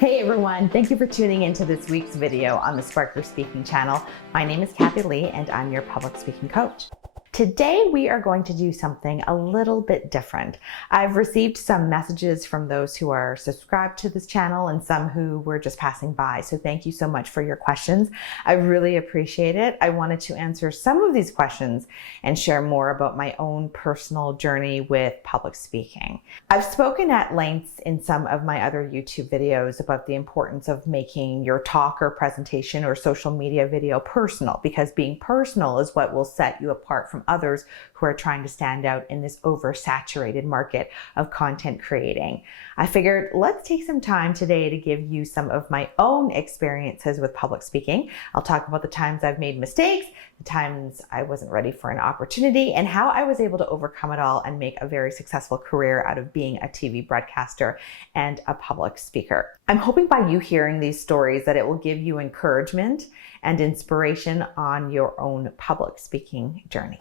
Hey everyone, thank you for tuning into this week's video on the Spark Your Speaking channel. My name is Kathy Lee and I'm your public speaking coach. Today we are going to do something a little bit different. I've received some messages from those who are subscribed to this channel and some who were just passing by. So thank you so much for your questions. I really appreciate it. I wanted to answer some of these questions and share more about my own personal journey with public speaking. I've spoken at length in some of my other YouTube videos about the importance of making your talk or presentation or social media video personal, because being personal is what will set you apart from others who are trying to stand out in this oversaturated market of content creating. I figured let's take some time today to give you some of my own experiences with public speaking. I'll talk about the times I've made mistakes, the times I wasn't ready for an opportunity, and how I was able to overcome it all and make a very successful career out of being a TV broadcaster and a public speaker. I'm hoping by you hearing these stories that it will give you encouragement and inspiration on your own public speaking journey.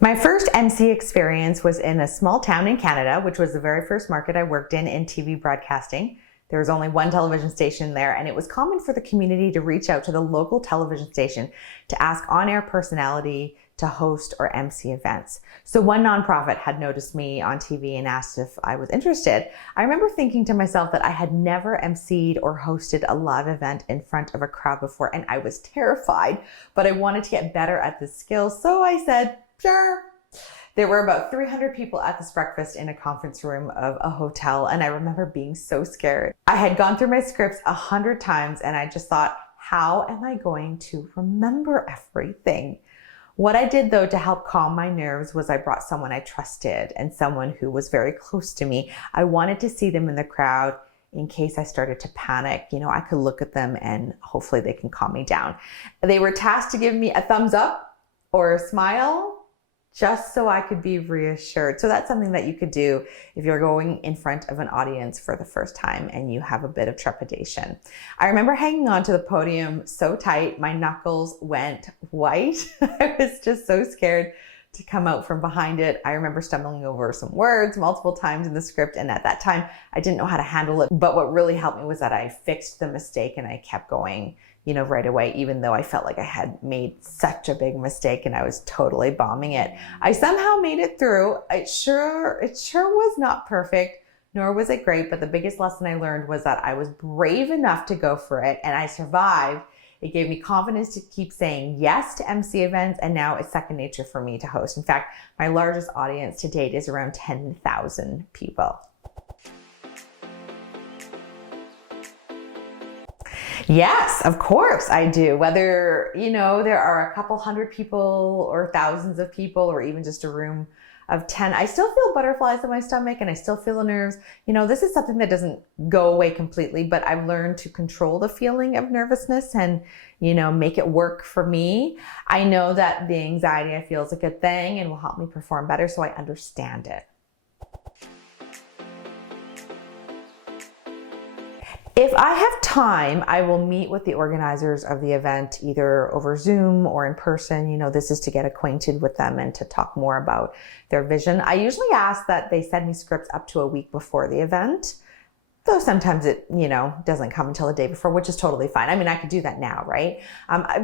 My first MC experience was in a small town in Canada, which was the very first market I worked in TV broadcasting. There was only one television station there, and it was common for the community to reach out to the local television station to ask on-air personality to host or MC events. So one nonprofit had noticed me on TV and asked if I was interested. I remember thinking to myself that I had never MC'd or hosted a live event in front of a crowd before, and I was terrified, but I wanted to get better at this skill, so I said, sure. There were about 300 people at this breakfast in a conference room of a hotel, and I remember being so scared. I had gone through my scripts 100 times, and I just thought, how am I going to remember everything? What I did though to help calm my nerves was I brought someone I trusted and someone who was very close to me. I wanted to see them in the crowd in case I started to panic. You know, I could look at them and hopefully they can calm me down. They were tasked to give me a thumbs up or a smile, just so I could be reassured. So that's something that you could do if you're going in front of an audience for the first time and you have a bit of trepidation. I remember hanging onto the podium so tight, my knuckles went white. I was just so scared to come out from behind it. I remember stumbling over some words multiple times in the script, and at that time, I didn't know how to handle it. But what really helped me was that I fixed the mistake and I kept going, right away, even though I felt like I had made such a big mistake and I was totally bombing it. I somehow made it through. It sure was not perfect, nor was it great, but the biggest lesson I learned was that I was brave enough to go for it, and I survived. It gave me confidence to keep saying yes to MC events, and now it's second nature for me to host. In fact, my largest audience to date is around 10,000 people. Yes, of course I do. Whether, there are a couple hundred people or thousands of people or even just a room of 10, I still feel butterflies in my stomach and I still feel the nerves. This is something that doesn't go away completely, but I've learned to control the feeling of nervousness and, make it work for me. I know that the anxiety I feel is a good thing and will help me perform better, so I understand it. If I have time, I will meet with the organizers of the event, either over Zoom or in person. This is to get acquainted with them and to talk more about their vision. I usually ask that they send me scripts up to a week before the event, though sometimes it, doesn't come until the day before, which is totally fine. I mean, I could do that now, right?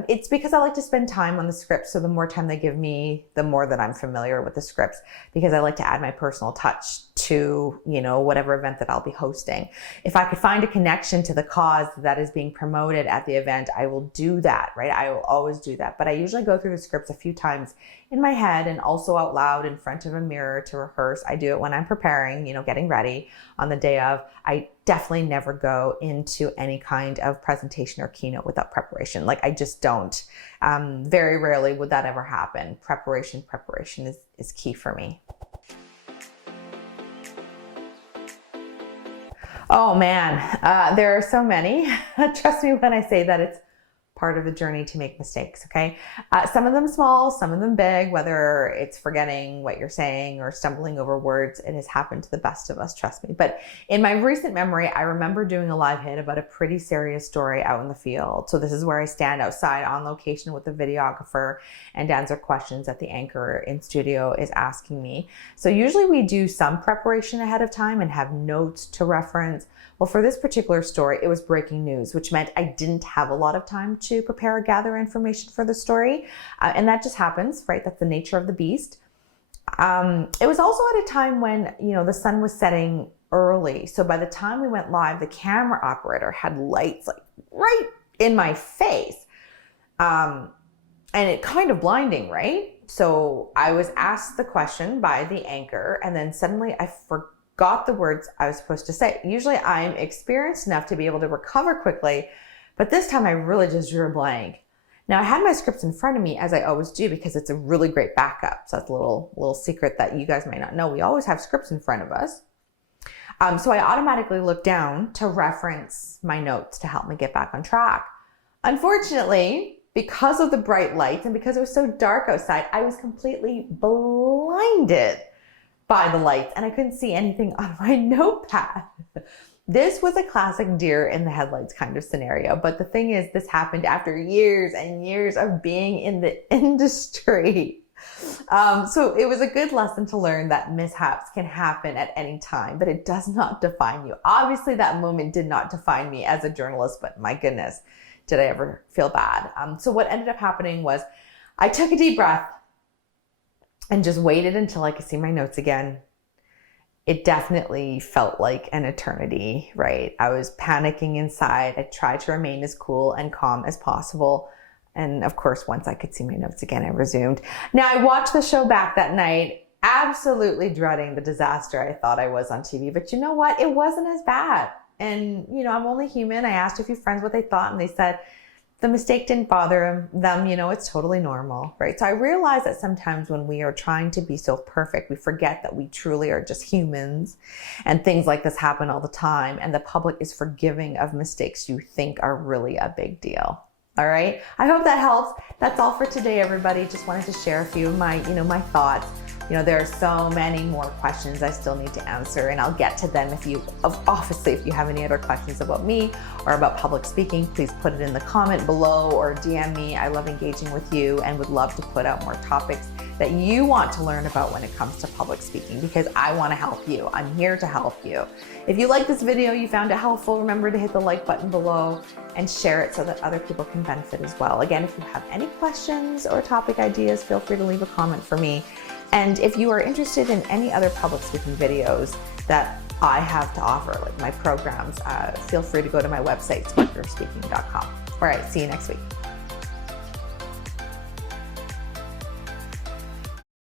It's because I like to spend time on the script. So the more time they give me, the more that I'm familiar with the scripts, because I like to add my personal touch to, whatever event that I'll be hosting. If I could find a connection to the cause that is being promoted at the event, I will do that, right? I will always do that. But I usually go through the scripts a few times in my head and also out loud in front of a mirror to rehearse. I do it when I'm preparing, getting ready on the day of. I definitely never go into any kind of presentation or keynote without preparation. Like, I just don't. Very rarely would that ever happen. Preparation is key for me. Oh man, there are so many. Trust me when I say that it's part of the journey to make mistakes, okay? Some of them small, some of them big, whether it's forgetting what you're saying or stumbling over words. It has happened to the best of us, trust me. But in my recent memory, I remember doing a live hit about a pretty serious story out in the field. So this is where I stand outside on location with the videographer and answer questions that the anchor in studio is asking me. So usually we do some preparation ahead of time and have notes to reference. Well, for this particular story, it was breaking news, which meant I didn't have a lot of time to prepare or gather information for the story. And that just happens, right? That's the nature of the beast. It was also at a time when, the sun was setting early. So by the time we went live, the camera operator had lights like right in my face. And it kind of blinding, right? So I was asked the question by the anchor, and then suddenly I forgot the words I was supposed to say. Usually I'm experienced enough to be able to recover quickly, but this time I really just drew a blank. Now I had my scripts in front of me, as I always do, because it's a really great backup. So that's a little secret that you guys might not know. We always have scripts in front of us. So I automatically looked down to reference my notes to help me get back on track. Unfortunately, because of the bright lights and because it was so dark outside, I was completely blinded by the lights and I couldn't see anything on my notepad. This was a classic deer in the headlights kind of scenario. But the thing is, this happened after years and years of being in the industry. So it was a good lesson to learn that mishaps can happen at any time, but it does not define you. Obviously, that moment did not define me as a journalist, but my goodness, did I ever feel bad. So what ended up happening was I took a deep breath and just waited until I could see my notes again. It definitely felt like an eternity, right? I was panicking inside. I tried to remain as cool and calm as possible. And of course, once I could see my notes again, I resumed. Now, I watched the show back that night, absolutely dreading the disaster I thought I was on TV. But you know what? It wasn't as bad. And, I'm only human. I asked a few friends what they thought, and they said the mistake didn't bother them. It's totally normal, right? So I realized that sometimes when we are trying to be so perfect, we forget that we truly are just humans, and things like this happen all the time. And the public is forgiving of mistakes you think are really a big deal. All right. I hope that helps. That's all for today, everybody. Just wanted to share a few of my, my thoughts. There are so many more questions I still need to answer, and I'll get to them. If you have any other questions about me or about public speaking, please put it in the comment below or DM me. I love engaging with you and would love to put out more topics that you want to learn about when it comes to public speaking, because I want to help you. I'm here to help you. If you like this video, you found it helpful, remember to hit the like button below and share it so that other people can benefit as well. Again, if you have any questions or topic ideas, feel free to leave a comment for me. And if you are interested in any other public speaking videos that I have to offer, like my programs, feel free to go to my website, speakerspeaking.com. All right, see you next week.